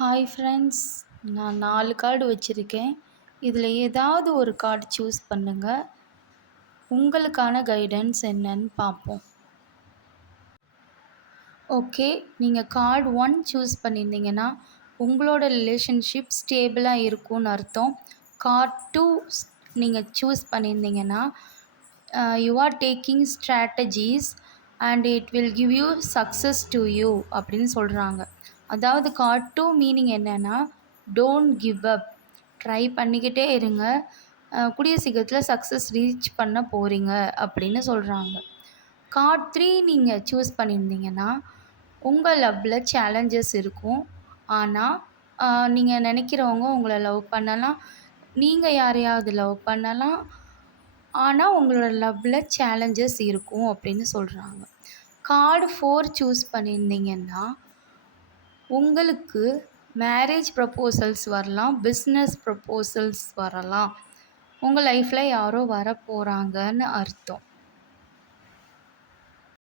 Hi friends. நான் 4 card வச்சுருக்கேன். இதில் ஏதாவது ஒரு கார்டு சூஸ் பண்ணுங்க. உங்களுக்கான கைடன்ஸ் என்னன்னு பார்ப்போம். ஓகே, நீங்கள் கார்டு 1 சூஸ் பண்ணியிருந்தீங்கன்னா, உங்களோட ரிலேஷன்ஷிப் ஸ்டேபிளாக இருக்கும்னு அர்த்தம். கார்ட் 2 நீங்கள் சூஸ் பண்ணியிருந்தீங்கன்னா, you are taking strategies and it will give you success to you அப்படின்னு சொல்கிறாங்க. அதாவது கார்ட் 2 மீனிங் என்னென்னா, டோன்ட் கிவ் அப், ட்ரை பண்ணிக்கிட்டே இருங்க, கூடிய சீக்கிரத்தில் சக்ஸஸ் ரீச் பண்ண போகிறீங்க அப்படின்னு சொல்கிறாங்க. கார்ட் 3 நீங்கள் சூஸ் பண்ணியிருந்தீங்கன்னா, உங்கள் லவ்வில் சேலஞ்சஸ் இருக்கும். ஆனால் நீங்கள் நினைக்கிறவங்க உங்களை லவ் பண்ணலாம், நீங்கள் யாரையாவது லவ் பண்ணலாம். ஆனால் உங்களோட லவ்வில் சேலஞ்சஸ் இருக்கும் அப்படின்னு சொல்கிறாங்க. கார்டு 4 சூஸ் பண்ணியிருந்தீங்கன்னா, உங்களுக்கு மேரேஜ் ப்ரப்போசல்ஸ் வரலாம், பிஸ்னஸ் ப்ரப்போசல்ஸ் வரலாம். உங்கள் லைஃப்பில் யாரோ வர போகிறாங்கன்னு அர்த்தம்.